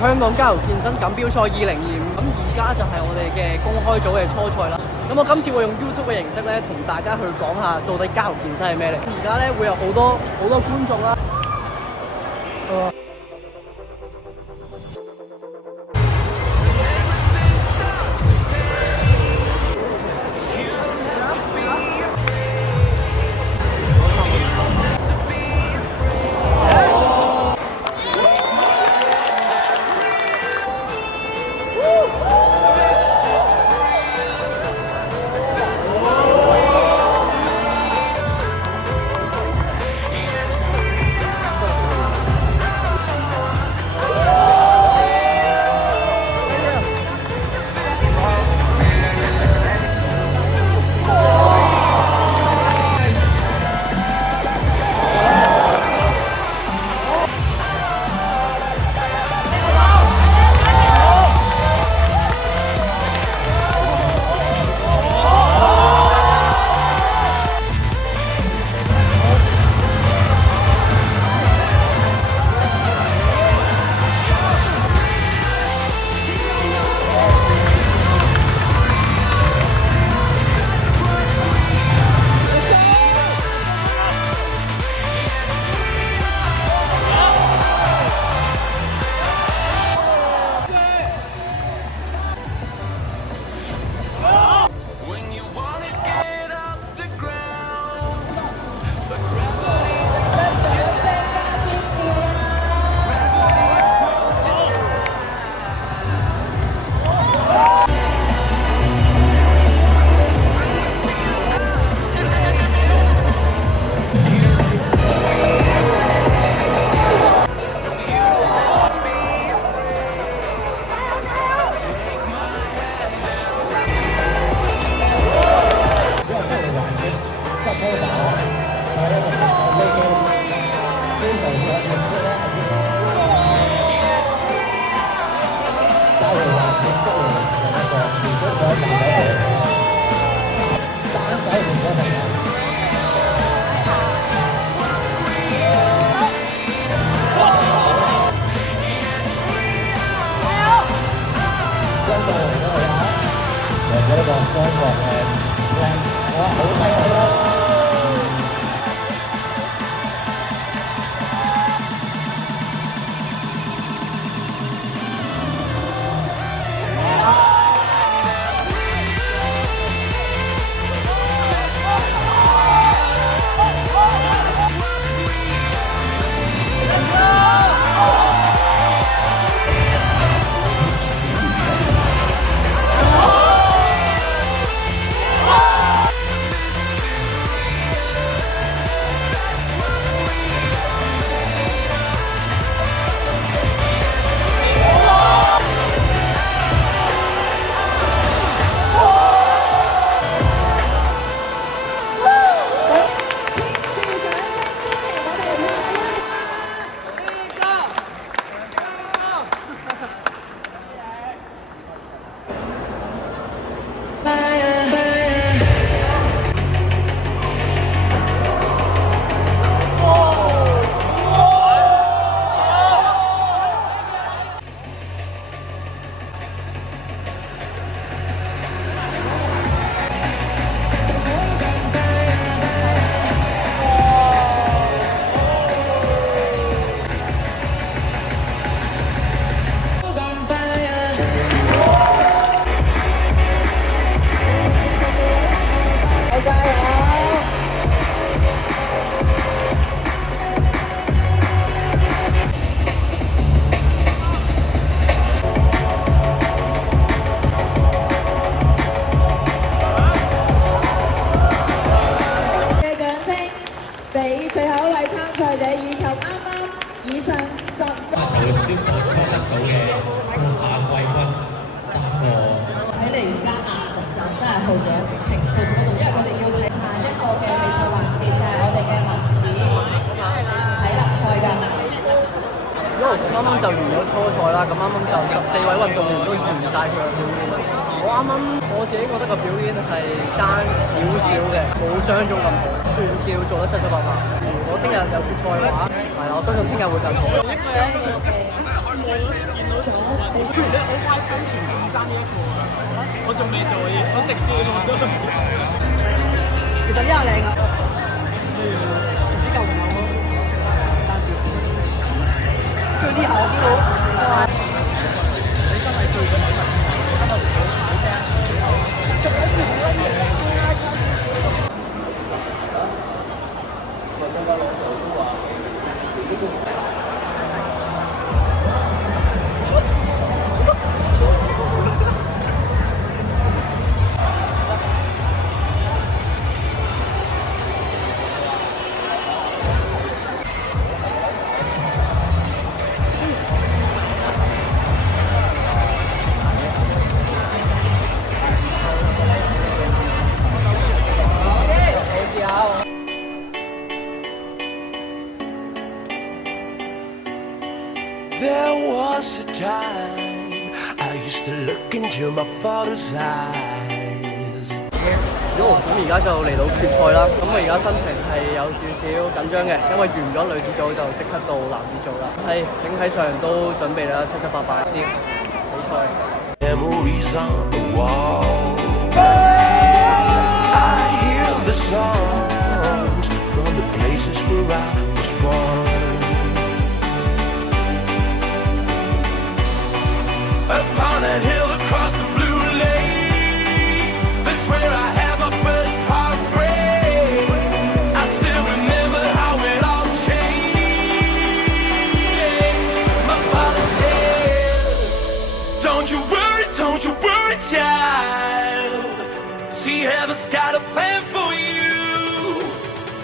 香港街頭健身錦標賽2025，咁而家就係我哋嘅公開組嘅初賽啦。咁我今次會用 YouTube 嘅形式咧，同大家去講下到底街頭健身係咩嚟。而家咧會有好多觀眾啦。就會宣布初一組嘅冠亞季軍3個。睇嚟而家壓力就真係去咗評判嗰度，因為佢哋要睇下一個嘅比賽環節就係我哋嘅男子體能賽㗎。啱啱就完咗初賽啦，咁啱啱就14位運動員都完晒佢嘅表演啦。我自己覺得個表演係爭少少嘅，冇想像中咁好，算叫做得七七八八。如果聽日有決賽嘅話，係啦，我相信聽日會更好。到前我 WiFi 全仲爭呢一個啊！我仲未做嘢，我直接我都。其實呢下靚啊，唔知夠唔夠咯，爭少少。跟住呢下我見到，哇！你真係最緊要係今日好聽，仲有一條好嘢啊！差少少。我今日攞到都話。There was a time I used to look into my father's eyes. 咁而家就嚟到決賽啦，咁我而家心情係有少少緊張嘅，因為完咗女子組就即刻到男子組啦。係整體上都準備啦，七七八八先比賽。Memories on the wall. I hear the songs from the places where I was born. Upon that hill across the blue lake, that's where I had my first heartbreak. I still remember how it all changed. My father said, don't you worry, child. See, heaven's got a plan for you.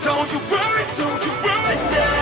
Don't you worry now.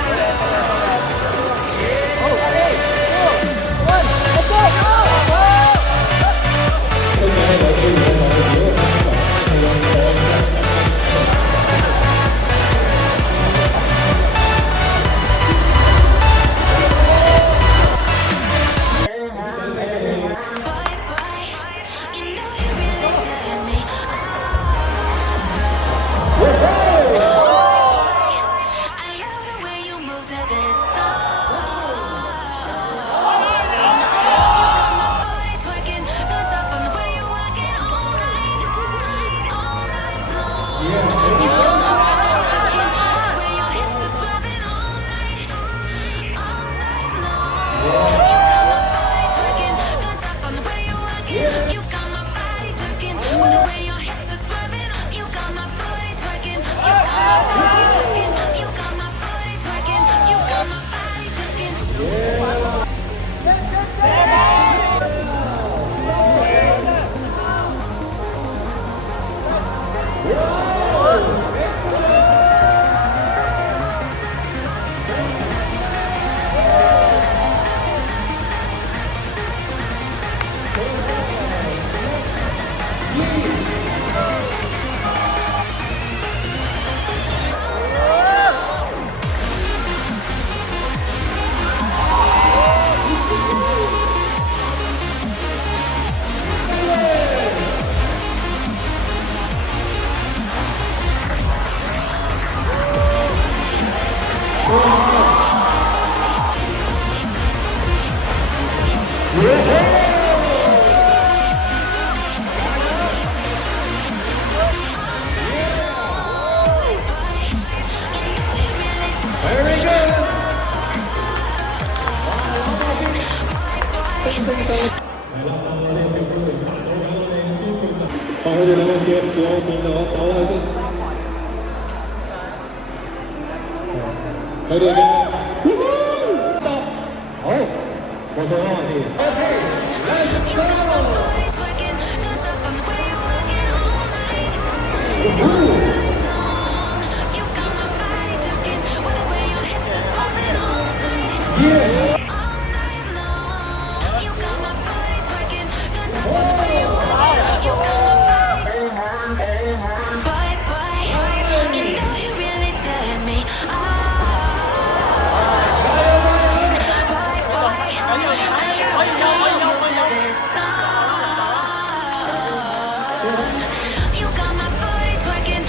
You got my body twerking.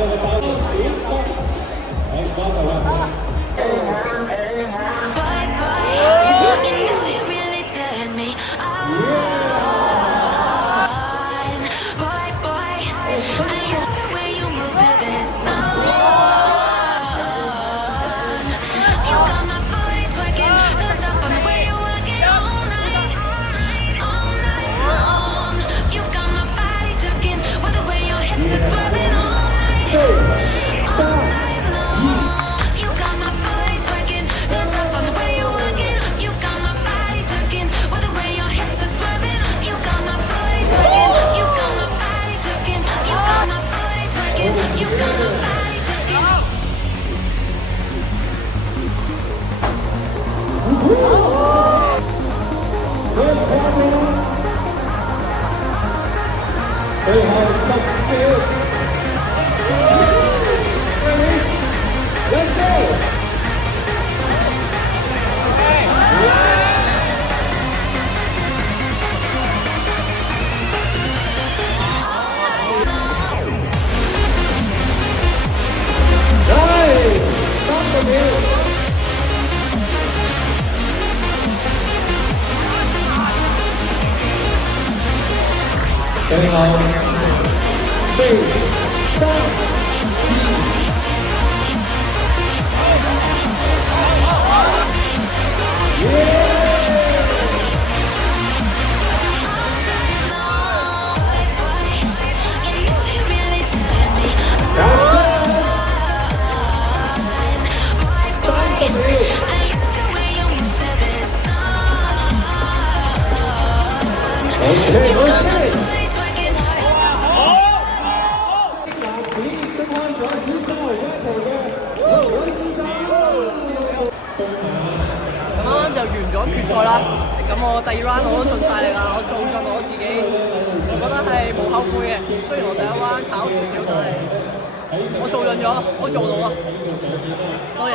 You know you really turn me on. Boy, boy, I love the way you move to this song. You got my booty twerking, turns up on the way you work it all night long. You got my body jerking, with the way your hips are swerving all night long. You got my booty twerking, turns up on the way you work it. You got my body jerking, with the way your hips are swerving. You got my booty twerking, you got my body jerking, you got my booty twerking, you got my body jerking. You know you really turn me on. Boy, boy, I love the way you move to this song. You got my booty twerking,咁啱啱就完咗決賽啦，咁我第2 round 我都盡晒力啦，我做盡我自己，我覺得係冇後悔嘅。雖然我第1 round 炒少少，但係我做盡咗，我做到啊！多謝。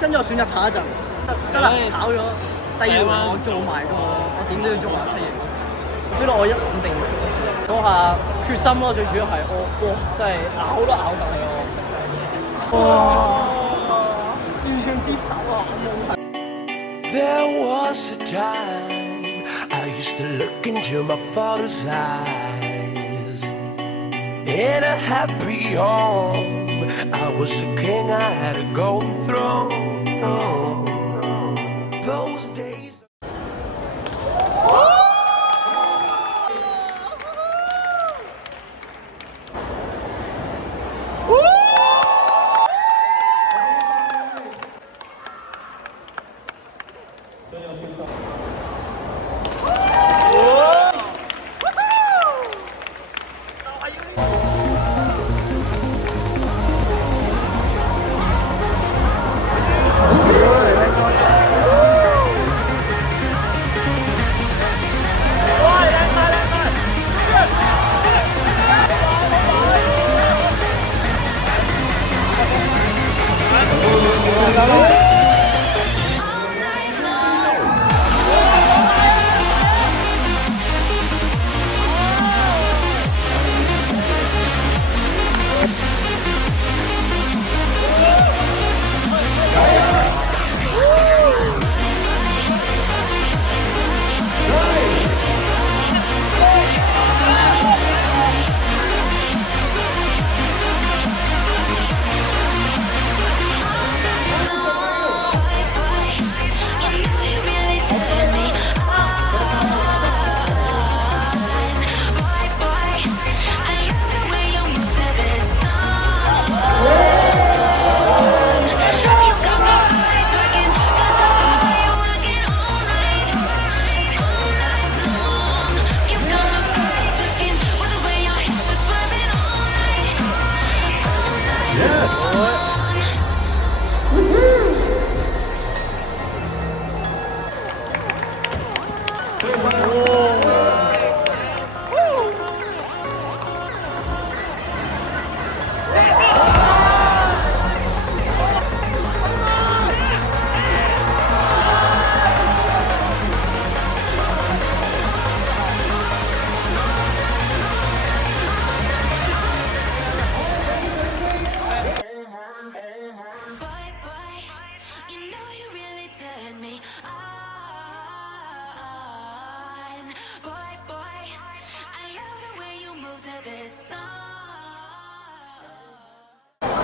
跟住我選擇下一陣，得啦，炒咗第2 round 我做埋個，我點都要做17贏。我 feel 到我一定會做得到，嗰下決心咯，最主要係我真係咬都咬實你我，完全接受啊！我冇。 There was a time I used to look into my father's eyes. In a happy home, I was a king, I had a golden throne. Those days.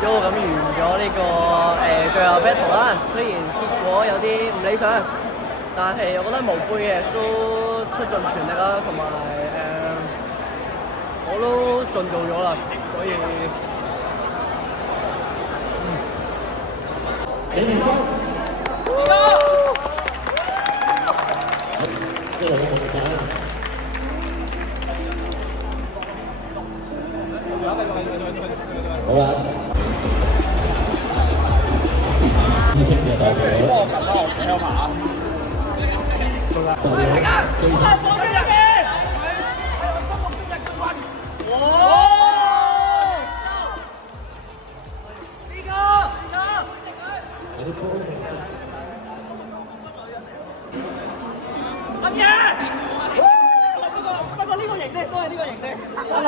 咁完咗呢個最後 battle 啦。雖然結果有啲唔理想，但係我覺得無悔嘅，都出盡全力啦，同埋我都盡做咗啦，所以好啦，呢邊嘅代表，不過呢個型的都係呢個型的，真係。